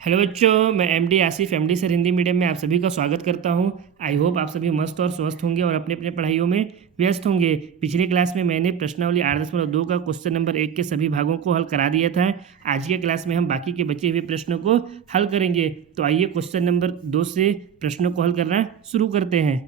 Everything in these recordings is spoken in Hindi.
हेलो बच्चों, मैं MD Asif MD sir Hindi medium में आप सभी का स्वागत करता हूं। आई होप आप सभी मस्त और स्वस्थ होंगे और अपने अपने पढ़ाइयों में व्यस्त होंगे। पिछली क्लास में मैंने प्रश्नावली 8.2 का क्वेश्चन नंबर 1 के सभी भागों को हल करा दिया था। आज के क्लास में हम बाकी के बचे हुए प्रश्नों को हल करेंगे। तो आइए क्वेश्चन नंबर 2 से प्रश्नों को हल करना शुरू करते हैं।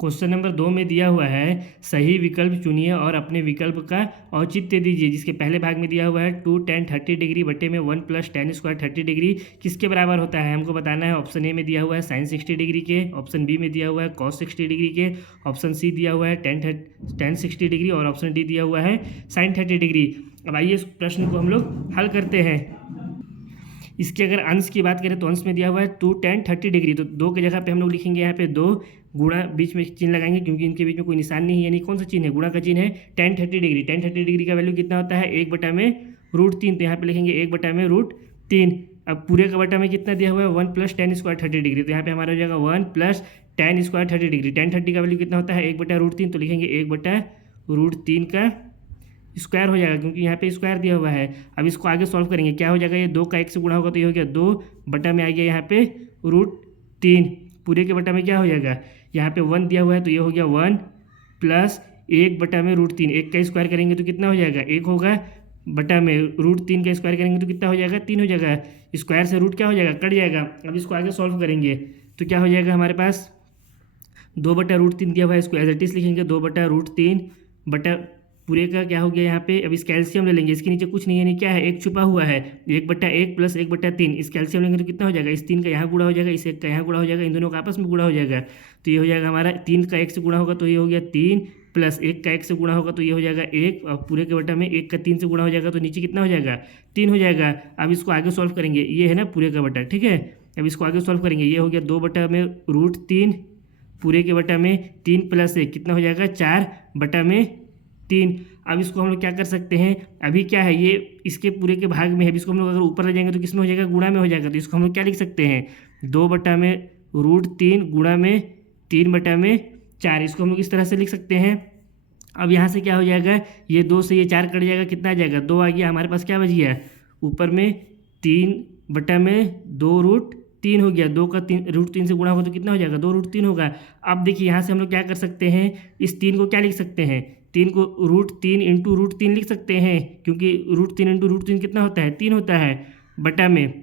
क्वेश्चन नंबर 2 में दिया हुआ है, सही विकल्प चुनिए और अपने विकल्प का औचित्य दीजिए। जिसके पहले भाग में दिया हुआ है 2 tan 30 डिग्री बटे में 1 + tan स्क्वायर 30 डिग्री किसके बराबर होता है, हमको बताना है। ऑप्शन ए में दिया हुआ है sin 60 डिग्री के, ऑप्शन बी में दिया हुआ है cos 60 डिग्री के, ऑप्शन सी दिया हुआ है tan 60 डिग्री और ऑप्शन डी दिया हुआ है sin 30 डिग्री। अब आइए इस प्रश्न को हम लोग हल करते हैं। इसके अगर अंश की बात करें तो अंश में दिया हुआ है 2 tan 30 डिग्री, तो 2 की जगह पे हम लोग लिखेंगे यहाँ पे 2 गुणा, बीच में चिन्ह लगाएंगे क्योंकि इनके बीच में कोई निशान नहीं है, यानी कौन सा चिन्ह है, गुणा का चिन्ह है। tan 30 डिग्री, tan 30 डिग्री का वैल्यू कितना होता है, 1/√3, तो यहाँ पे लिखेंगे 1/√3। अब पूरे का बटा में कितना दिया हुआ है, 1 + tan स्क्वायर 30 डिग्री, तो यहाँ पे हमारा हो जाएगा 1 + tan स्क्वायर 30 डिग्री। tan 30 का वैल्यू कितना होता है, 1/√3, तो लिखेंगे 1/√3 का स्क्वायर हो जाएगा क्योंकि यहाँ पे स्क्वायर दिया हुआ है। अब इसको आगे सॉल्व करेंगे, क्या हो जाएगा, ये 2 का 1 से गुणा होगा तो ये हो गया 2 बटा में आ गया यहाँ पे √3। पूरे के बटा में क्या हो जाएगा, यहाँ पे 1 दिया हुआ है तो ये हो गया 1 + 1 बटा में √3। 1 का स्क्वायर करेंगे तो कितना हो जाएगा, 1 होगा, बटा में √3 का स्क्वायर करेंगे तो कितना हो जाएगा, 3 हो जाएगा। स्क्वायर से रूट क्या हो जाएगा, कट जाएगा। अब इसको आगे सॉल्व करेंगे तो क्या हो जाएगा, हमारे पास 2/√3 दिया हुआ है, इसको एज इट इज लिखेंगे 2/√3 बटा पूरे का क्या हो गया यहाँ पे। अब इस कैल्शियम ले लेंगे, इसके नीचे कुछ नहीं है, यानी क्या है, 1 छुपा हुआ है, 1/1 + 1/3। इस कैल्शियम लेंगे तो कितना हो जाएगा, इस 3 का यहाँ गुणा हो जाएगा, इस 1 का यहाँ गुणा हो जाएगा, इन दोनों का आपस में गुणा हो जाएगा। तो ये हो जाएगा हमारा 3 का 1 से गुणा होगा तो ये हो गया 3 + 1 का 1 से गुणा होगा तो ये हो जाएगा 1, और पूरे के बटा में 1 का 3 से गुणा हो जाएगा तो नीचे कितना हो जाएगा, 3 हो जाएगा। अब इसको आगे सॉल्व करेंगे, ये है ना पूरे का बटा, ठीक है। अब इसको आगे सॉल्व करेंगे, ये हो गया 2 बटा में √3, पूरे के बटा में 3 + 1 कितना हो जाएगा, 4 बटा में 3। अब इसको हम लोग क्या कर सकते हैं, अभी क्या है, ये इसके पूरे के भाग में है, इसको हम लोग अगर ऊपर ले जाएंगे तो किस में हो जाएगा, गुणा में हो जाएगा। तो इसको हम लोग क्या लिख सकते हैं, 2 बटा में √3 गुणा में 3 बटा में 4, इसको हम लोग इस तरह से लिख सकते हैं। अब यहाँ से क्या हो जाएगा, ये 2 से ये 4 कट जाएगा, कितना आ जाएगा, 2 आ गया। हमारे पास क्या बच गया, ऊपर में 3 बटा में 2√3 हो गया, 2 का 3 से गुणा होगा तो कितना हो जाएगा, 2√3 होगा। अब देखिए यहाँ से हम लोग क्या कर सकते हैं, इस 3 को क्या लिख सकते हैं, 3 को √3 × √3 लिख सकते हैं, क्योंकि √3 × √3 कितना होता है, 3 होता है, बटा में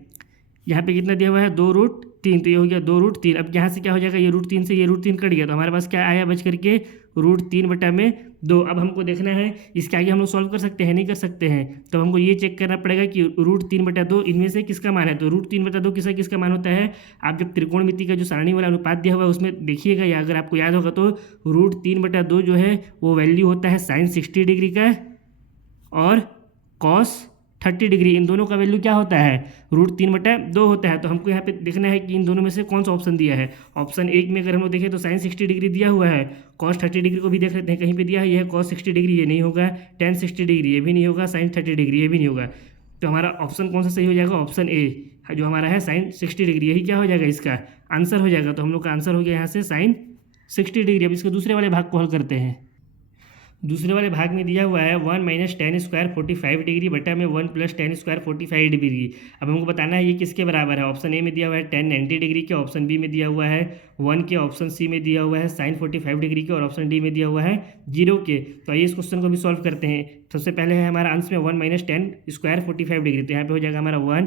यहाँ पे कितना दिया हुआ है, 2√3, तो ये हो गया 2√3। अब यहाँ से क्या हो जाएगा, ये √3 से ये √3 कट गया, तो हमारे पास क्या आया बच करके, √3 बटा में 2। अब हमको देखना है इसके आगे हम लोग सॉल्व कर सकते हैं, नहीं कर सकते हैं, तो हमको ये चेक करना पड़ेगा कि √3 बटा 2 इनमें से किसका मान है। तो √3 बटा 2 किसका मान होता है, आप जब त्रिकोणमिति का जो सारणी वाला अनुपात दिया हुआ है उसमें देखिएगा, या अगर आपको याद होगा तो √3 बटा 2 जो है वो वैल्यू होता है sin 60 डिग्री का और cos 30 डिग्री, इन दोनों का वैल्यू क्या होता है, √3 बटा 2 होता है। तो हमको यहाँ पे देखना है कि इन दोनों में से कौन सा ऑप्शन दिया है। ऑप्शन 1 में अगर हम लोग देखें तो sin 60 डिग्री दिया हुआ है, cos 30 डिग्री को भी देख लेते हैं, कहीं पे दिया है, यह है cos 60 डिग्री, ये नहीं होगा, tan 60 डिग्री ये भी नहीं होगा, sin 30 डिग्री ये भी नहीं होगा। तो हमारा ऑप्शन कौन सा सही हो जाएगा, ऑप्शन ए जो हमारा है sin 60 डिग्री, यही क्या हो जाएगा, इसका आंसर हो जाएगा। तो हम लोग का आंसर हो गया यहाँ से sin 60 डिग्री। अब इसके दूसरे वाले भाग को हल करते हैं। दूसरे वाले भाग में दिया हुआ है 1 - tan स्क्वायर 45 डिग्री बटा में 1 + tan स्क्वायर 45 डिग्री। अब हमको बताना है ये किसके बराबर है। ऑप्शन ए में दिया हुआ है tan 90 डिग्री के, ऑप्शन बी में दिया हुआ है 1 के, ऑप्शन सी में दिया हुआ है sin 45 डिग्री के और ऑप्शन डी में दिया हुआ है 0 के। तो आइए इस क्वेश्चन को भी सॉल्व करते हैं। सबसे पहले है हमारा अंश में 1 - tan स्क्वायर 45 डिग्री, तो यहाँ पे हो जाएगा हमारा 1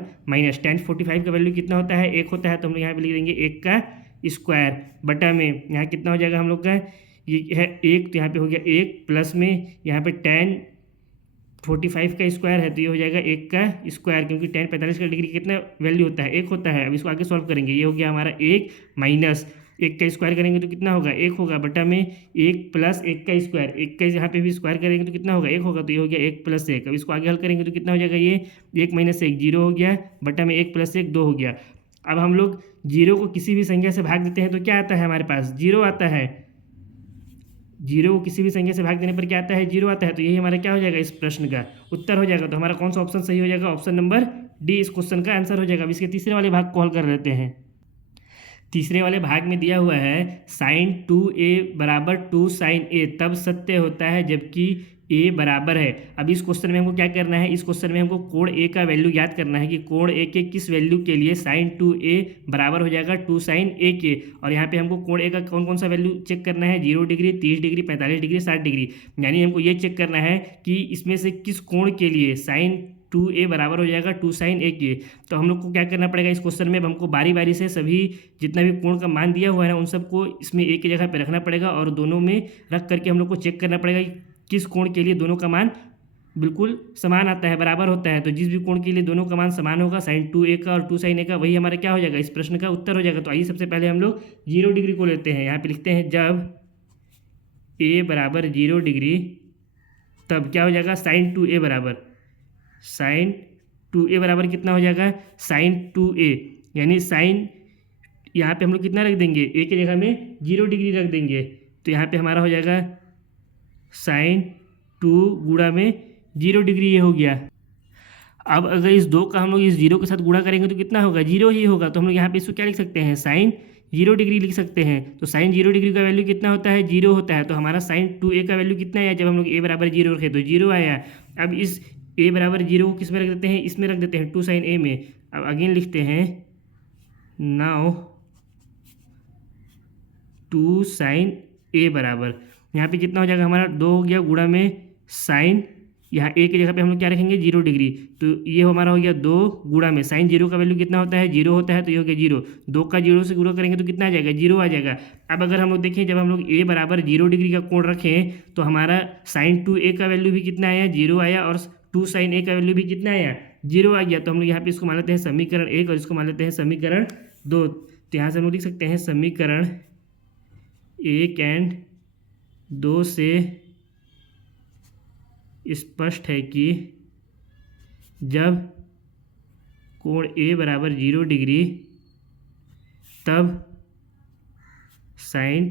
- tan 45 का वैल्यू कितना होता है, 1 होता है, तो हम लोग यहाँ पे लिख देंगे 1 का स्क्वायर बटा में यहाँ कितना हो जाएगा हम लोग का, ये है 1, तो यहाँ पे हो गया 1 प्लस में यहाँ पे tan 45 का स्क्वायर है तो ये हो जाएगा 1 का स्क्वायर, क्योंकि tan 45 का डिग्री कितना वैल्यू होता है, 1 होता है। अब इसको आगे सॉल्व करेंगे, ये हो गया हमारा 1 माइनस 1 का स्क्वायर करेंगे तो कितना होगा, 1 होगा, बटा में 1 + 1 का स्क्वायर, 1 का यहाँ पे भी स्क्वायर करेंगे तो कितना होगा, 1 होगा, तो ये हो गया 1 + 1। अब इसको आगे हल करेंगे तो कितना हो जाएगा, ये 1 - 1 0 हो गया, बटा में 1 + 1 2 हो गया। अब हम लोग 0 को किसी भी संख्या से भाग देते हैं तो क्या आता है, हमारे पास 0 आता है। 0 को किसी भी संख्या से भाग देने पर क्या आता है, 0 आता है। तो यही हमारा क्या हो जाएगा, इस प्रश्न का उत्तर हो जाएगा। तो हमारा कौन सा ऑप्शन सही हो जाएगा, ऑप्शन नंबर डी इस क्वेश्चन का आंसर हो जाएगा। अब इसके तीसरे वाले भाग को हल कर लेते हैं। तीसरे वाले भाग में दिया हुआ है sin 2a = 2 sin a तब सत्य होता है जबकि ए बराबर है। अब इस क्वेश्चन में हमको क्या करना है, इस क्वेश्चन में हमको कोण ए का वैल्यू याद करना है कि कोण ए के किस वैल्यू के लिए साइन 2a बराबर हो जाएगा 2 sin a के। और यहाँ पे हमको कोण ए का कौन कौन सा वैल्यू चेक करना है, 0 डिग्री, 30 डिग्री, 45 डिग्री, 60 डिग्री। यानी हमको ये चेक करना है कि इसमें से किस कोण के लिए साइन 2a बराबर हो जाएगा 2 sin a के। तो हम लोग को क्या करना पड़ेगा इस क्वेश्चन में, हमको बारी बारी से सभी जितना भी कोण का मान दिया हुआ है ना उन सबको इसमें एक की जगह पे रखना पड़ेगा और दोनों में रख करके हम लोग को चेक करना पड़ेगा कि किस कोण के लिए दोनों का मान बिल्कुल समान आता है, बराबर होता है। तो जिस भी कोण के लिए दोनों का मान समान होगा साइन 2a का और 2 sin a का, वही हमारा क्या हो जाएगा, इस प्रश्न का उत्तर हो जाएगा। तो आइए सबसे पहले हम लोग 0 डिग्री को लेते हैं। यहाँ पे लिखते हैं जब a बराबर 0 डिग्री तब क्या हो जाएगा, साइन 2a बराबर साइन 2a बराबर कितना हो जाएगा, साइन 2a। यानी साइन यहाँ पे हम लोग कितना रख देंगे, a की जगह में 0 डिग्री रख देंगे। तो यहाँ पे हमारा हो जाएगा साइन 2 गुणा में 0 डिग्री, ये हो गया। अब अगर इस 2 का हम लोग इस 0 के साथ गुणा करेंगे तो कितना होगा, 0 ही होगा। तो हम लोग यहाँ पे इसको क्या लिख सकते हैं, साइन 0 डिग्री लिख सकते हैं। तो साइन 0 डिग्री का वैल्यू कितना होता है, 0 होता है। तो हमारा साइन 2a का वैल्यू कितना आया, जब हम लोग a बराबर 0 रखे तो 0 आया। अब इस a बराबर 0 को किस में रख देते हैं, इसमें रख देते हैं 2 sin a में। अब अगेन लिखते हैं नाउ 2 sin a बराबर यहाँ पे कितना हो जाएगा, हमारा 2 हो गया गुणा में साइन, यहाँ a की जगह पे हम लोग क्या रखेंगे 0 डिग्री। तो ये हमारा हो गया 2 गुणा में साइन 0 का वैल्यू कितना होता है, 0 होता है। तो ये हो गया 0, 2 का 0 से गुणा करेंगे तो कितना आ जाएगा, 0 आ जाएगा। अब अगर हम लोग देखें जब हम लोग a बराबर 0 डिग्री का कोण रखें तो हमारा साइन 2a का वैल्यू भी कितना आया, 0 आया। और 2 sin a का वैल्यू भी कितना आया, 0 आ गया। तो हम लोग यहाँ पे इसको मान लेते हैं समीकरण 1 और इसको मान लेते हैं समीकरण 2। तो यहाँ से हम लोग लिख सकते हैं समीकरण 1 एंड 2 से स्पष्ट है कि जब कोण a बराबर 0 डिग्री तब साइन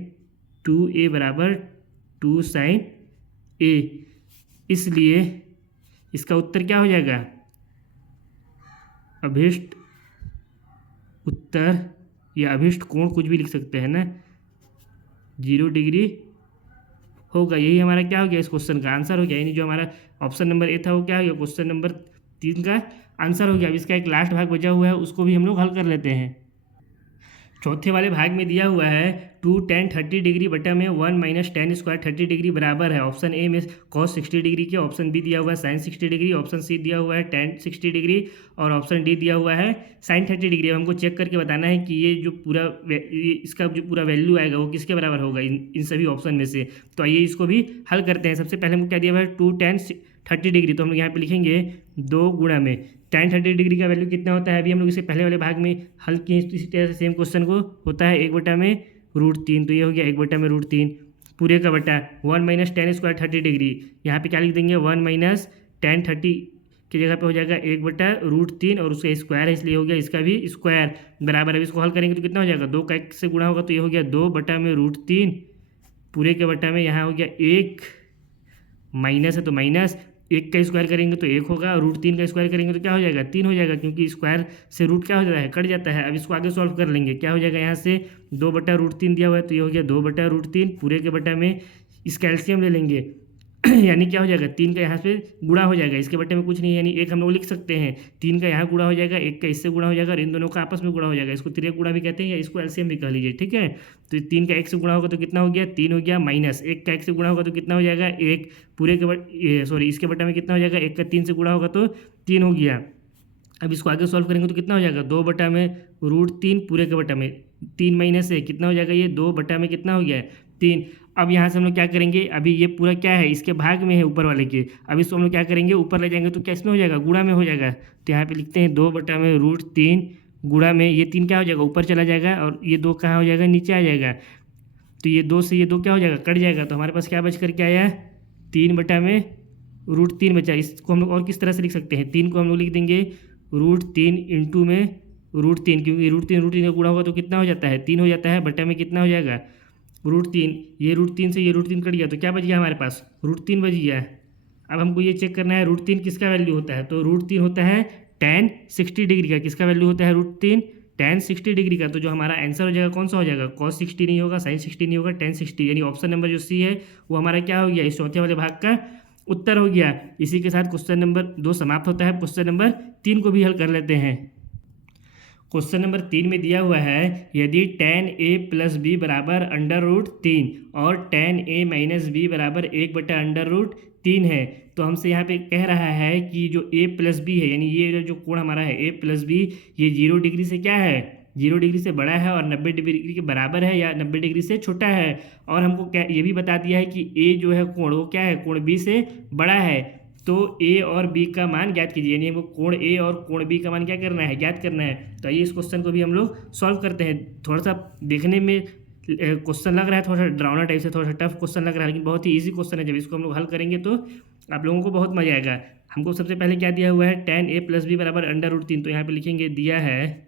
2a बराबर 2 sin a। इसलिए इसका उत्तर क्या हो जाएगा, अभिष्ट उत्तर या अभिष्ट कोण कुछ भी लिख सकते हैं ना, 0 डिग्री होगा। यही हमारा क्या हो गया, इस क्वेश्चन का आंसर हो गया। यानी जो हमारा ऑप्शन नंबर ए था वो क्या हो गया, क्वेश्चन नंबर 3 का आंसर हो गया। अब इसका एक लास्ट भाग बचा हुआ है, उसको भी हम लोग हल कर लेते हैं। चौथे वाले भाग में दिया हुआ है 2 tan 30 डिग्री बटा में 1 माइनस टेन स्क्वायर 30 डिग्री बराबर है ऑप्शन ए में cos 60 डिग्री के, ऑप्शन बी दिया हुआ है साइन 60 डिग्री, ऑप्शन सी दिया हुआ है tan 60 डिग्री और ऑप्शन डी दिया हुआ है साइन 30 डिग्री। अब हमको चेक करके बताना है कि ये जो पूरा इसका जो पूरा वैल्यू आएगा वो किसके बराबर होगा इन सभी ऑप्शन में से। तो आइए इसको भी हल करते हैं। सबसे पहले हमको क्या दिया हुआ है 2 tan 30 डिग्री, तो हम लोग यहाँ पे लिखेंगे 2 गुणा में tan 30 डिग्री का वैल्यू कितना होता है, अभी हम लोग इसे पहले वाले भाग में हल किए। इसी तरह से सेम क्वेश्चन को होता है 1/√3। तो ये हो गया 1/√3 पूरे का बटा 1 माइनस टेन स्क्वायर 30 डिग्री। यहाँ पे क्या लिख देंगे 1 माइनस टेन 30 की जगह पे हो जाएगा 1/√3 और उसका स्क्वायर है इसलिए हो गया इसका भी स्क्वायर बराबर। अब इसको हल करेंगे तो कितना हो जाएगा, 2 का 1 से गुणा होगा तो ये हो गया 2/√3 पूरे के बटा में यहाँ हो गया 1 माइनस है तो माइनस 1 का स्क्वायर करेंगे तो 1 होगा, √3 का स्क्वायर करेंगे तो क्या हो जाएगा 3 हो जाएगा, क्योंकि स्क्वायर से रूट क्या हो जाता है, कट जाता है। अब इसको आगे सॉल्व कर लेंगे, क्या हो जाएगा यहाँ से 2/√3 दिया हुआ है तो ये हो गया 2/√3 पूरे के बटा में इस कैल्शियम ले लेंगे यानी क्या हो जाएगा 3 का यहाँ पे गुणा हो जाएगा, इसके बटे में कुछ नहीं है यानी 1 हम लोग लिख सकते हैं। 3 का यहाँ गुणा हो जाएगा, 1 का इससे गुणा हो जाएगा और इन दोनों का आपस में गुणा हो जाएगा। इसको त्रिक गुणा भी कहते हैं या इसको एलसीएम भी कह लीजिए, ठीक है। तो 3 का 1 से गुणा होगा तो कितना हो गया 3 हो गया, माइनस 1 का 1 से गुणा होगा तो कितना हो जाएगा 1 पूरे के सॉरी इसके बटा में कितना हो जाएगा 1 का 3 से गुणा होगा तो 3 हो गया। अब इसको आगे सॉल्व करेंगे तो कितना हो जाएगा 2/√3 पूरे के बटा में 3 माइनस है कितना हो जाएगा ये 2 में कितना हो गया है 3। अब यहाँ से हम लोग क्या करेंगे, अभी ये पूरा क्या है इसके भाग में है ऊपर वाले के, अब इसको हम लोग क्या करेंगे ऊपर ले जाएंगे तो क्या इसमें हो जाएगा गुणा में हो जाएगा। तो यहाँ पे लिखते हैं 2/√3 गुणा में ये 3 क्या हो जाएगा ऊपर चला जाएगा और ये 2 कहाँ हो जाएगा नीचे आ जाएगा। तो ये 2 से ये 2 क्या हो जाएगा कट जाएगा। तो हमारे पास क्या बच कर क्या आया 3/√3 बचा। इसको हम लोग और किस तरह से लिख सकते हैं, 3 को हम लोग लिख देंगे √3 इंटू में √3, क्योंकि √3 का गुणा होगा तो कितना हो जाता है 3 हो जाता है, बटा में कितना हो जाएगा √3। ये √3 से ये √3 कट गया तो क्या बच गया हमारे पास √3 बच गया। अब हमको ये चेक करना है √3 किसका वैल्यू होता है, तो √3 होता है tan 60 डिग्री का। किसका वैल्यू होता है √3 tan 60 डिग्री का। तो जो हमारा आंसर हो जाएगा कौन सा हो जाएगा cos 60 नहीं होगा, sin 60 नहीं होगा, tan 60, यानी ऑप्शन नंबर जो सी है वो हमारा क्या हो गया इस चौथे वाले भाग का उत्तर हो गया। इसी के साथ क्वेश्चन नंबर 2 समाप्त होता है। क्वेश्चन नंबर 3 को भी हल कर लेते हैं। क्वेश्चन नंबर 3 में दिया हुआ है यदि tan a प्लस बी बराबर √3 और tan a माइनस बी बराबर 1/√3 है, तो हमसे यहाँ पे कह रहा है कि जो a प्लस बी है यानी ये जो कोण हमारा है a प्लस बी, ये 0 डिग्री से क्या है, 0 डिग्री से बड़ा है और 90 डिग्री के बराबर है या 90 डिग्री से छोटा है। और हमको क्या ये भी बता दिया है कि a जो है कोण वो क्या है, कोण b से बड़ा है। तो a और b का मान ज्ञात कीजिए, यानी हमको कोण a और कोण b का मान क्या करना है, ज्ञात करना है। तो आइए इस क्वेश्चन को भी हम लोग सॉल्व करते हैं। थोड़ा सा देखने में क्वेश्चन लग रहा है, थोड़ा सा डरावना टाइप से, थोड़ा सा टफ क्वेश्चन लग रहा है, लेकिन बहुत ही ईजी क्वेश्चन है। जब इसको हम लोग हल करेंगे तो आप लोगों को बहुत मजा आएगा। हमको सबसे पहले क्या दिया हुआ है, tan a प्लस बी बराबर √3। तो यहाँ पे लिखेंगे दिया है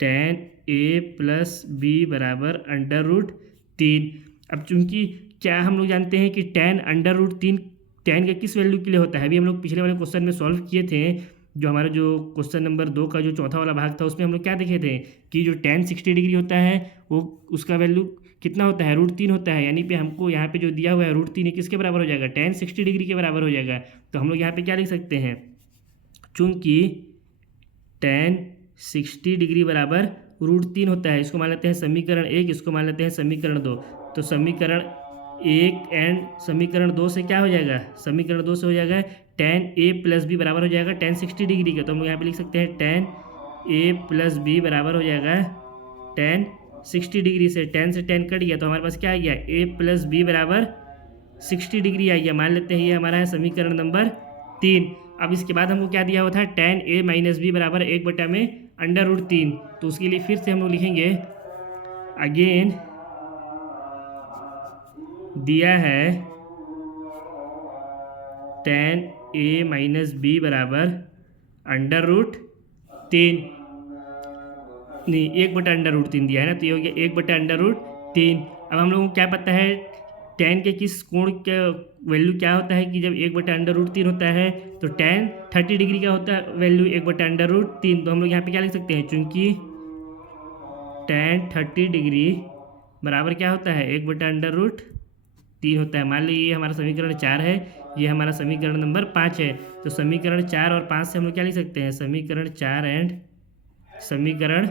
tan a प्लस बी बराबर √3। अब चूंकि क्या हम लोग जानते हैं कि tan √3 tan का किस वैल्यू के लिए होता है, अभी हम लोग पिछले वाले क्वेश्चन में सॉल्व किए थे। जो हमारा जो क्वेश्चन नंबर 2 का जो चौथा वाला भाग था उसमें हम लोग क्या देखे थे कि जो tan 60 डिग्री होता है वो उसका वैल्यू कितना होता है, √3 होता है। यानी पे हमको यहाँ पे जो दिया हुआ है √3 किसके बराबर हो जाएगा, tan 60 डिग्री के बराबर हो जाएगा। तो हम लोग यहाँ पे क्या लिख सकते हैं, चूँकि tan 60 डिग्री बराबर √3 होता है, इसको मान लेते हैं समीकरण 1, इसको मान लेते हैं समीकरण 2। तो समीकरण 1 एंड समीकरण 2 से क्या हो जाएगा, समीकरण 2 से हो जाएगा tan a प्लस बी बराबर हो जाएगा tan 60 डिग्री का। तो हम यहाँ पे लिख सकते हैं tan a प्लस बी बराबर हो जाएगा tan 60 डिग्री से, tan से tan कट गया तो हमारे पास क्या आ गया, a प्लस बी बराबर 60 डिग्री आ गया। मान लेते हैं ये हमारा है समीकरण नंबर 3। अब इसके बाद हमको क्या दिया हुआ था, tan a माइनस बी बराबर 1/√3। तो उसके लिए फिर से हम लोग लिखेंगे अगेन दिया है tan a माइनस बी बराबर √3 नहीं 1/√3 दिया है ना, तो ये हो गया 1/√3। अब हम लोगों को क्या पता है tan के किस कोण का वैल्यू क्या होता है कि जब 1/√3 होता है तो tan 30 डिग्री का होता है वैल्यू 1/√3। तो हम लोग यहाँ पे क्या लिख सकते हैं, चूँकि tan 30 डिग्री बराबर क्या होता है 1/√3 होता है। मान लीजिए ये हमारा समीकरण 4 है, ये हमारा समीकरण नंबर 5 है। तो समीकरण 4 और 5 से हम लोग क्या लिख सकते हैं, समीकरण 4 एंड समीकरण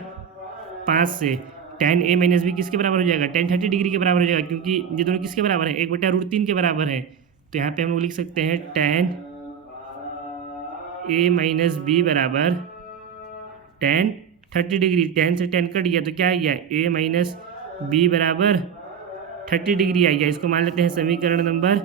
5 से tan a माइनस बी किसके बराबर हो जाएगा, tan 30 डिग्री के बराबर हो जाएगा, क्योंकि ये दोनों किसके बराबर है, 1/√3 के बराबर है। तो यहाँ पे हम लोग लिख सकते हैं tan a माइनस बी बराबर tan 30 डिग्री, tan से tan कट गया तो क्या आ गया, a माइनस बी बराबर 30 डिग्री आ गया। इसको मान लेते हैं समीकरण नंबर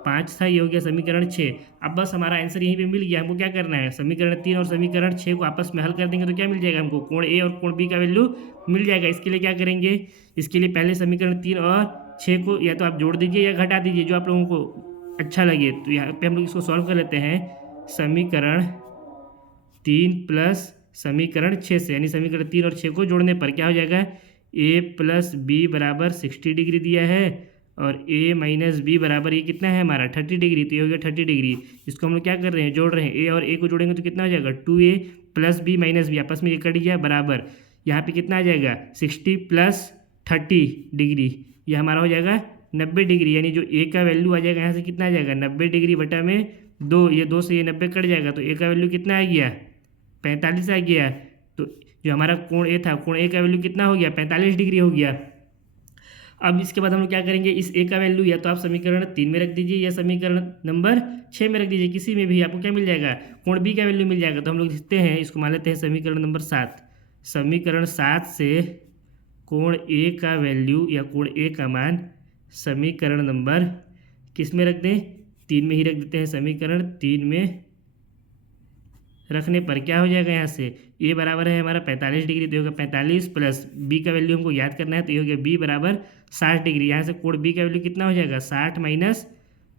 5 था, ये हो गया समीकरण 6। अब बस हमारा आंसर यहीं पे मिल गया। हमको क्या करना है, समीकरण 3 और समीकरण 6 को आपस में हल कर देंगे तो क्या मिल जाएगा, हमको कोण a और कोण b का वैल्यू मिल जाएगा। इसके लिए क्या करेंगे, इसके लिए पहले समीकरण 3 और 6 को या तो आप जोड़ दीजिए या घटा दीजिए, जो आप लोगों को अच्छा लगे। तो यहाँ पे हम लोग इसको सॉल्व कर लेते हैं समीकरण 3 प्लस समीकरण 6 से, यानी समीकरण 3 और 6 को जोड़ने पर क्या हो जाएगा, a प्लस बी बराबर 60 डिग्री दिया है और a माइनस बी बराबर ये कितना है हमारा 30 डिग्री। तो ये हो गया 30 डिग्री। इसको हम लोग क्या कर रहे हैं, जोड़ रहे हैं, a और a को जोड़ेंगे तो कितना हो जाएगा 2a plus B minus B, आपस में ये कट गया बराबर, यहाँ पे कितना आ जाएगा 60 प्लस 30 डिग्री, ये हमारा हो जाएगा 90 डिग्री। यानी जो a का वैल्यू आ जाएगा यहाँ से कितना आ जाएगा 90 डिग्री बटा में 2, ये 2 से ये 90 कट जाएगा तो a का वैल्यू कितना आ गया 45 आ गया। तो जो हमारा कोण ए था, कोण ए का वैल्यू कितना हो गया 45 डिग्री हो गया। अब इसके बाद हम लोग क्या करेंगे, इस ए का वैल्यू या तो आप समीकरण 3 में रख दीजिए या समीकरण नंबर 6 में रख दीजिए, किसी में भी आपको क्या मिल जाएगा, कोण बी का वैल्यू मिल जाएगा। तो हम लोग लिखते हैं, इसको मान लेते हैं समीकरण नंबर 7। समीकरण 7 से कोण ए का वैल्यू या कोण ए का मान समीकरण नंबर किस में रख दें, 3 में ही रख देते हैं। समीकरण 3 में रखने पर क्या हो जाएगा, यहाँ से ए बराबर है हमारा 45 डिग्री, तो होगा 45 प्लस बी का वैल्यू हमको याद करना है, तो ये हो गया बी बराबर 60 डिग्री। यहाँ से कोण बी का वैल्यू कितना हो जाएगा 60 माइनस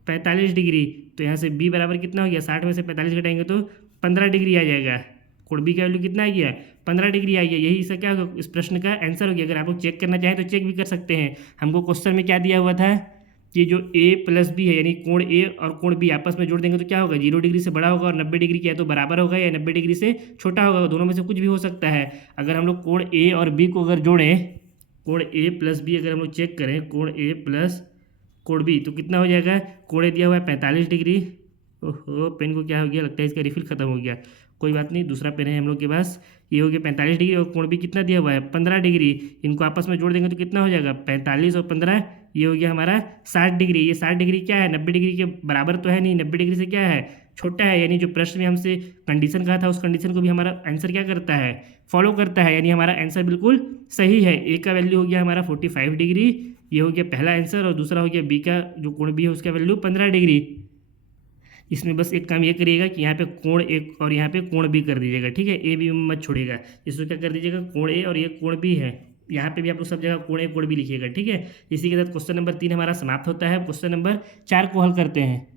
45 डिग्री, तो यहाँ से बी बराबर कितना हो गया, 60 में से 45 घटाएंगे तो 15 डिग्री आ जाएगा। कोण बी का वैल्यू कितना आ गया 15 डिग्री आ गया। यही इसका क्या होगा, इस प्रश्न का आंसर हो गया। अगर आप लोग चेक करना चाहें तो चेक भी कर सकते हैं। हमको क्वेश्चन में क्या दिया हुआ था कि जो a प्लस बी है, यानी कोण a और कोण b आपस में जोड़ देंगे तो क्या होगा, 0 डिग्री से बड़ा होगा और 90 डिग्री क्या है तो बराबर होगा, या 90 डिग्री से छोटा होगा, दोनों में से कुछ भी हो सकता है। अगर हम लोग कोण a और b को अगर जोड़ें, कोण a प्लस बी अगर हम लोग चेक करें, कोण a प्लस कोण बी, तो कितना हो जाएगा, कोण ए दिया हुआ है 45 डिग्री। ओहो, पेन को क्या हो गया, लगता है इसका रिफिल खत्म हो गया। कोई बात नहीं, दूसरा पेन है हम लोग के पास। ये हो गया 45 डिग्री और कोण भी कितना दिया हुआ है 15 डिग्री। इनको आपस में जोड़ देंगे तो कितना हो जाएगा 45 और 15, ये हो गया हमारा 60 डिग्री। ये 60 डिग्री क्या है, 90 डिग्री के बराबर तो है नहीं, 90 डिग्री से क्या है, छोटा है। यानी जो प्रश्न में हमसे कंडीशन कहा था उस कंडीशन को भी हमारा आंसर क्या करता है, फॉलो करता है। यानी हमारा आंसर बिल्कुल सही है। ए का वैल्यू हो गया हमारा 45 डिग्री, ये हो गया पहला आंसर। और दूसरा हो गया बी का जो कोण बी है उसका वैल्यू 15 डिग्री। इसमें बस एक काम ये करिएगा कि यहाँ पे कोण ए और यहाँ पे कोण बी कर दीजिएगा, ठीक है। ए बी में मत छोड़िएगा, इसमें क्या कर दीजिएगा, कोण ए और ये कोण बी है। यहाँ पे भी आप लोग सब जगह कोण ए कोण बी लिखिएगा, ठीक है। इसी के साथ क्वेश्चन नंबर 3 हमारा समाप्त होता है। क्वेश्चन नंबर 4 को हल करते हैं।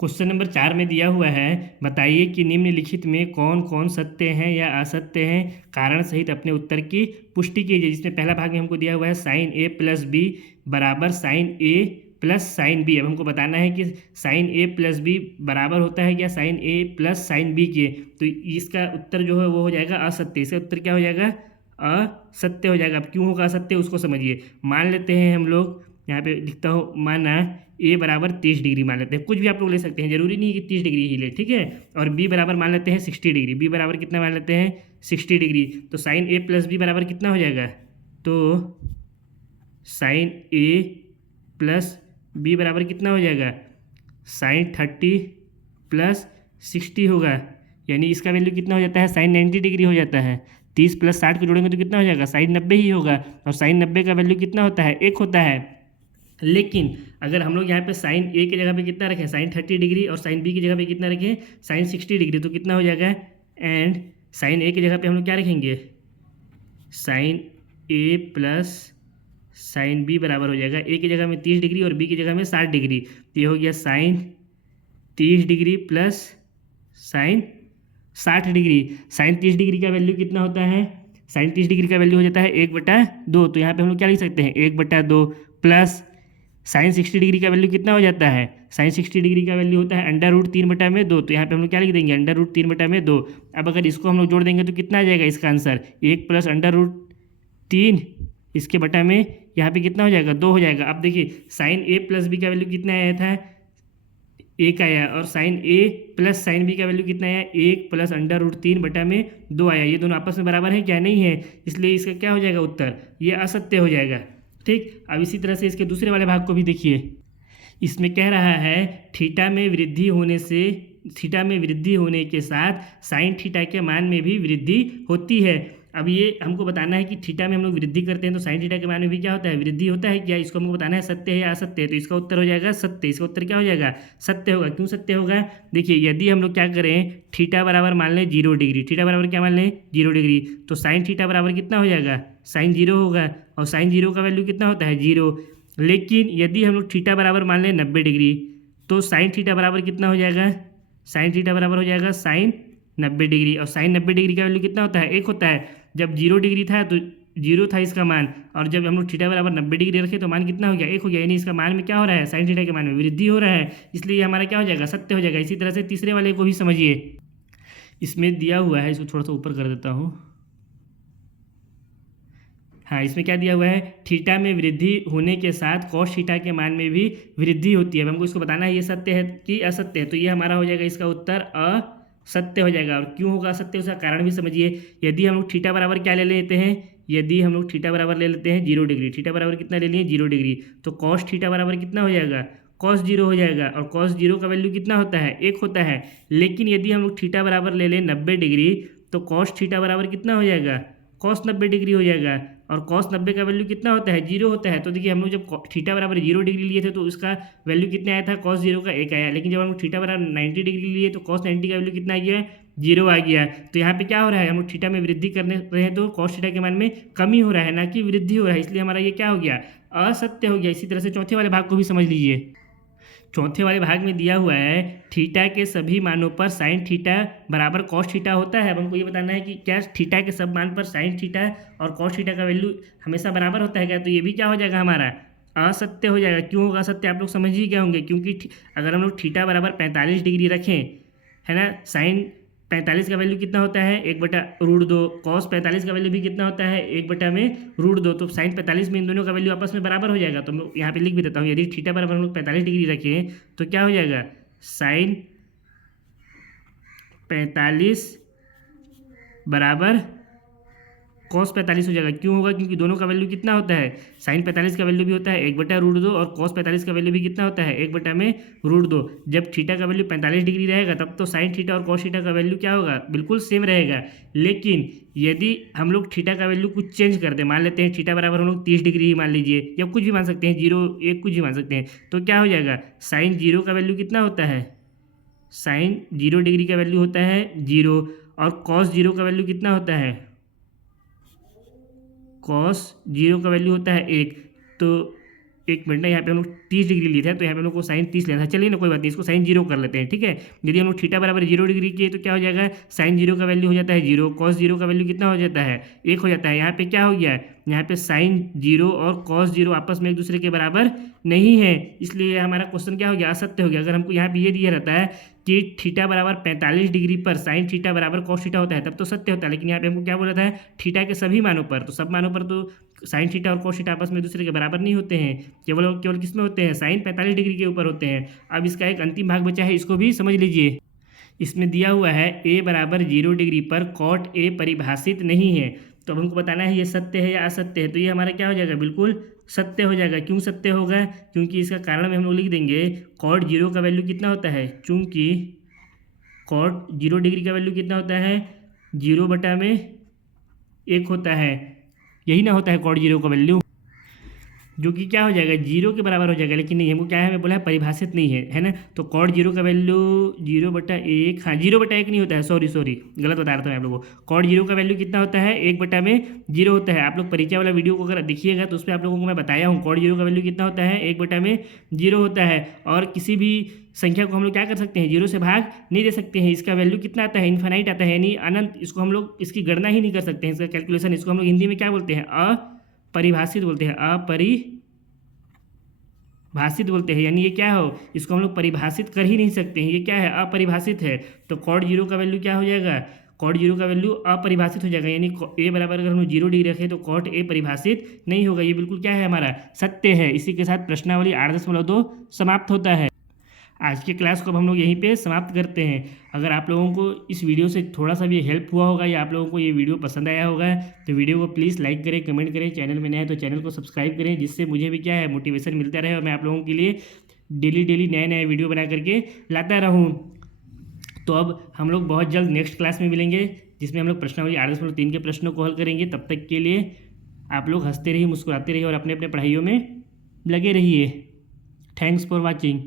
क्वेश्चन नंबर 4 में दिया हुआ है, बताइए कि निम्नलिखित में कौन कौन सत्य हैं या असत्य हैं, कारण सहित अपने उत्तर की पुष्टि कीजिए। जिसमें पहला भाग में हमको दिया हुआ है साइन ए प्लस बी बराबर साइन ए प्लस साइन बी। अब हमको बताना है कि साइन ए प्लस बी बराबर होता है क्या साइन ए प्लस साइन बी के। तो इसका उत्तर जो है वो हो जाएगा असत्य। इसका उत्तर क्या हो जाएगा, असत्य हो जाएगा। अब क्यों होगा असत्य उसको समझिए। मान लेते हैं हम लोग, यहाँ पे लिखता हूँ, माना ए बराबर 30 डिग्री मान लेते हैं, कुछ भी आप लोग ले सकते हैं, जरूरी नहीं कि 30 डिग्री ही ले, ठीक है। और बी बराबर मान लेते हैं 60 डिग्री, बी बराबर कितना मान लेते हैं 60 डिग्री। तो साइन ए प्लस बी बराबर कितना हो जाएगा, तो साइन ए प्लस बी बराबर कितना हो जाएगा, साइन 30 प्लस 60 होगा। यानी इसका वैल्यू कितना हो जाता है, साइन 90 डिग्री हो जाता है। 30 प्लस 60 को जोड़ेंगे तो कितना हो जाएगा, साइन 90 ही होगा। और साइन 90 का वैल्यू कितना होता है, 1 होता है। लेकिन अगर हम लोग यहाँ पे साइन ए की जगह पे कितना रखें, साइन 30 डिग्री, और साइन बी की जगह पे कितना रखें, साइन 60 डिग्री, तो कितना हो जाएगा। एंड साइन ए की जगह पे हम लोग क्या रखेंगे, साइन ए प्लस साइन बी बराबर हो जाएगा, ए की जगह में 30 डिग्री और बी की जगह में 60 डिग्री। तो ये हो गया sine 30 degree plus sine 60 degree. Sine 30 degree का वैल्यू कितना होता है, साइन 30 डिग्री का वैल्यू हो जाता है 1/2। तो यहाँ पे हम लोग क्या लिख सकते हैं, 1/2 प्लस साइन 60 डिग्री का वैल्यू कितना हो जाता है, साइन 60 डिग्री का वैल्यू होता है √3/2। तो यहाँ पे हम लोग क्या लिख देंगे, √3/2। अब अगर इसको हम लोग जोड़ देंगे तो कितना आ जाएगा इसका आंसर, 1 प्लस √3 इसके बटा में यहाँ पे कितना हो जाएगा, 2 हो जाएगा। अब देखिए साइन ए प्लस बी का वैल्यू कितना आया था, 1 आया, और साइन ए प्लस साइन बी का वैल्यू कितना आया, 1 प्लस √3/2 आया। ये दोनों आपस में बराबर है क्या, नहीं है, इसलिए इसका क्या हो जाएगा उत्तर, ये असत्य हो जाएगा, ठीक। अब इसी तरह से इसके दूसरे वाले भाग को भी देखिए। इसमें कह रहा है थीटा में वृद्धि होने के साथ साइन थीटा के मान में भी वृद्धि होती है। अब ये हमको बताना है कि थीटा में हम लोग वृद्धि करते हैं तो साइन थीटा के मान में भी क्या होता है, वृद्धि होता है क्या। इसको हमको बताना है सत्य है या असत्य है। तो इसका उत्तर हो जाएगा सत्य। इसका उत्तर क्या हो जाएगा, सत्य होगा। क्यों सत्य होगा, देखिए यदि हम लोग क्या करें, थीटा बराबर मान लें 0 डिग्री, थीटा बराबर क्या मान लें 0 डिग्री, तो साइन थीटा बराबर कितना हो जाएगा, साइन 0 होगा। और साइन 0 का वैल्यू कितना होता है, 0। लेकिन यदि हम लोग थीटा बराबर मान लें 90 डिग्री, तो साइन थीटा बराबर कितना हो जाएगा, साइन थीटा बराबर हो जाएगा साइन 90 डिग्री। और साइन 90 डिग्री का वैल्यू कितना होता है, 1 होता है। जब 0 डिग्री था तो 0 था इसका मान, और जब हम लोग थीटा बराबर 90 डिग्री रखे तो मान कितना हो गया, 1 हो गया। यानी इसका मान में क्या हो रहा है, साइन थीटा के मान में वृद्धि हो रहा है, इसलिए हमारा क्या हो जाएगा, सत्य हो जाएगा। इसी तरह से तीसरे वाले को भी समझिए। इसमें दिया हुआ है, इसको थोड़ा सा ऊपर कर देता हूँ। हाँ, इसमें क्या दिया हुआ है, थीटा में वृद्धि होने के साथ कॉस थीटा के मान में भी वृद्धि होती है। अब हमको इसको बताना है ये सत्य है कि असत्य है। तो ये हमारा हो जाएगा इसका उत्तर असत्य हो जाएगा। और क्यों होगा असत्य, उसका कारण भी समझिए। यदि हम लोग थीटा बराबर क्या ले लेते हैं, यदि हम लोग थीटा बराबर ले लेते हैं 0 डिग्री, थीटा बराबर कितना ले लिए 0 डिग्री, तो कॉस थीटा बराबर कितना हो जाएगा, कॉस 0 हो जाएगा। और कॉस 0 का वैल्यू कितना होता है, 1 होता है। लेकिन यदि हम लोग थीटा बराबर ले लें 90 डिग्री, तो कॉस थीटा बराबर कितना हो जाएगा, कॉस 90 डिग्री हो जाएगा। और कॉस 90 का वैल्यू कितना होता है, 0 होता है। तो देखिए हम लोग जब थीटा बराबर 0 डिग्री लिए थे तो उसका वैल्यू कितना आया था, कॉस 0 का 1 आया। लेकिन जब हम लोग थीटा बराबर 90 डिग्री लिए तो कॉस 90 का वैल्यू कितना आ गया, 0 आ गया। तो यहाँ पे क्या हो रहा है, हम लोग थीटा में वृद्धि करने रहे हैं तो कॉस थीटा के मान में कमी हो रहा है, ना कि वृद्धि हो रहा है। इसलिए हमारा ये क्या हो गया, असत्य हो गया। इसी तरह से चौथे वाले भाग को भी समझ लीजिए। चौथे वाले भाग में दिया हुआ है थीटा के सभी मानों पर साइन थीटा बराबर कॉस थीटा होता है। अब हमको ये बताना है कि क्या थीटा के सब मान पर साइन थीटा और कॉस थीटा का वैल्यू हमेशा बराबर होता है क्या। तो ये भी क्या हो जाएगा, हमारा असत्य हो जाएगा। क्यों होगा असत्य, आप लोग समझ ही क्या होंगे। क्योंकि अगर हम लोग थीटा बराबर 45 डिग्री रखें, है ना, साइन 45 का वैल्यू कितना होता है 1/√2। कॉस 45 का वैल्यू भी कितना होता है 1/√2। तो साइन 45 में इन दोनों का वैल्यू आपस में बराबर हो जाएगा। तो मैं यहाँ पे लिख भी देता हूँ, यदि थीटा बराबर हम लोग 45 डिग्री रखें तो क्या हो जाएगा, साइन 45 बराबर कॉस 45 हो जाएगा। क्यों होगा, क्योंकि दोनों का वैल्यू कितना होता है, साइन 45 का वैल्यू भी होता है 1/√2 और कॉस 45 का वैल्यू भी कितना होता है 1/√2। जब थीटा का वैल्यू 45 डिग्री रहेगा तब तो साइन थीटा और कॉस थीटा का वैल्यू क्या होगा, बिल्कुल सेम रहेगा। लेकिन यदि हम लोग थीटा का वैल्यू कुछ चेंज कर दें, मान लेते हैं थीटा बराबर हम लोग 30 डिग्री ही मान लीजिए, या कुछ भी मान सकते हैं, 0 1 कुछ भी मान सकते हैं, तो क्या हो जाएगा, साइन 0 का वैल्यू कितना होता है, साइन 0 डिग्री का वैल्यू होता है 0 और कॉस 0 का वैल्यू कितना होता है, कॉस 0 का वैल्यू होता है 1। तो एक मिनट ना, यहाँ पे हम लोग 30 डिग्री लिए थे तो यहाँ पे हम लोग को साइन 30 लेना था। चलिए ना कोई बात नहीं, इसको साइन 0 कर लेते हैं, ठीक है। यदि हम लोग थीटा बराबर 0 डिग्री किए तो क्या हो जाएगा, साइन 0 का वैल्यू हो जाता है 0, कॉस 0 का वैल्यू कितना हो जाता है 1 हो जाता है। यहाँ पे क्या हो गया, यहाँ पे साइन 0 और कॉस 0 आपस में एक दूसरे के बराबर नहीं है, इसलिए हमारा क्वेश्चन क्या हो गया, असत्य हो गया। अगर हमको यहाँ पे ये दिया रहता है कि थीटा बराबर 45 डिग्री पर साइन थीटा बराबर कॉस थीटा होता है तब तो सत्य होता है, लेकिन यहाँ पे हमको क्या बोला था, थीटा के सभी मानों पर, तो सब मानों पर तो साइन थीटा और कॉस थीटा आपस में एक दूसरे के बराबर नहीं होते हैं, केवल केवल किस में होते हैं, साइन 45 डिग्री के ऊपर होते हैं। अब इसका एक अंतिम भाग बचा है, इसको भी समझ लीजिए। इसमें दिया हुआ है a बराबर 0 डिग्री पर कॉट a परिभाषित नहीं है। तो अब हमको बताना है ये सत्य है या असत्य है। तो ये हमारा क्या हो जाएगा, बिल्कुल सत्य हो जाएगा। क्यों सत्य होगा, क्योंकि इसका कारण में हम लोग लिख देंगे कॉट 0 का वैल्यू कितना होता है, चूँकि कॉट 0 डिग्री का वैल्यू कितना होता है 0/1 होता है, यही ना होता है कॉट 0 का वैल्यू, जो कि क्या हो जाएगा 0 के बराबर हो जाएगा। लेकिन नहीं, हमको क्या है, हमें बोला है परिभाषित नहीं है ना। तो कॉट 0 का वैल्यू 0/1, हाँ 0/1 नहीं होता है, सॉरी गलत बता रहा था मैं आप लोगों को। कॉट 0 का वैल्यू कितना होता है 1/0 होता है। आप लोग परिचय वाला वीडियो को अगर देखिएगा तो उसमें आप लोगों को मैं बताया हूँ कॉट 0 का वैल्यू कितना होता है 1/0 होता है। और किसी भी संख्या को हम लोग क्या कर सकते हैं, 0 से भाग नहीं दे सकते हैं। इसका वैल्यू कितना आता है, इन्फाइनाइट आता है, यानी अनंत। इसको हम लोग इसकी गणना ही नहीं कर सकते हैं, इसका कैलकुलेशन। इसको हम लोग हिंदी में क्या बोलते हैं, अपरिभाषित बोलते हैं, अपरिभाषित बोलते हैं। यानी ये क्या हो, इसको हम लोग परिभाषित कर ही नहीं सकते हैं, ये क्या है, अपरिभाषित है। तो कॉट 0 का वैल्यू क्या हो जाएगा, कॉट 0 का वैल्यू अपरिभाषित हो जाएगा। यानी a बराबर अगर हम 0 डिग्री रखें तो कॉट a परिभाषित नहीं होगा। ये बिल्कुल क्या है, हमारा सत्य है। इसी के साथ प्रश्नावली 8.2 समाप्त होता है। आज की क्लास को अब हम लोग यहीं पे समाप्त करते हैं। अगर आप लोगों को इस वीडियो से थोड़ा सा भी हेल्प हुआ होगा या आप लोगों को ये वीडियो पसंद आया होगा तो वीडियो को प्लीज़ लाइक करें, कमेंट करें। चैनल में नए हैं तो चैनल को सब्सक्राइब करें, जिससे मुझे भी क्या है, मोटिवेशन मिलता रहे और मैं आप लोगों के लिए डेली नए वीडियो बना करके लाता रहूँ। तो अब हम लोग बहुत जल्द नेक्स्ट क्लास में मिलेंगे, जिसमें हम लोग प्रश्नावली 8.3 के प्रश्नों को हल करेंगे। तब तक के लिए आप लोग हंसते रहिए, मुस्कुराते रहिए और अपने अपने पढ़ाइयों में लगे रहिए। Thanks for watching.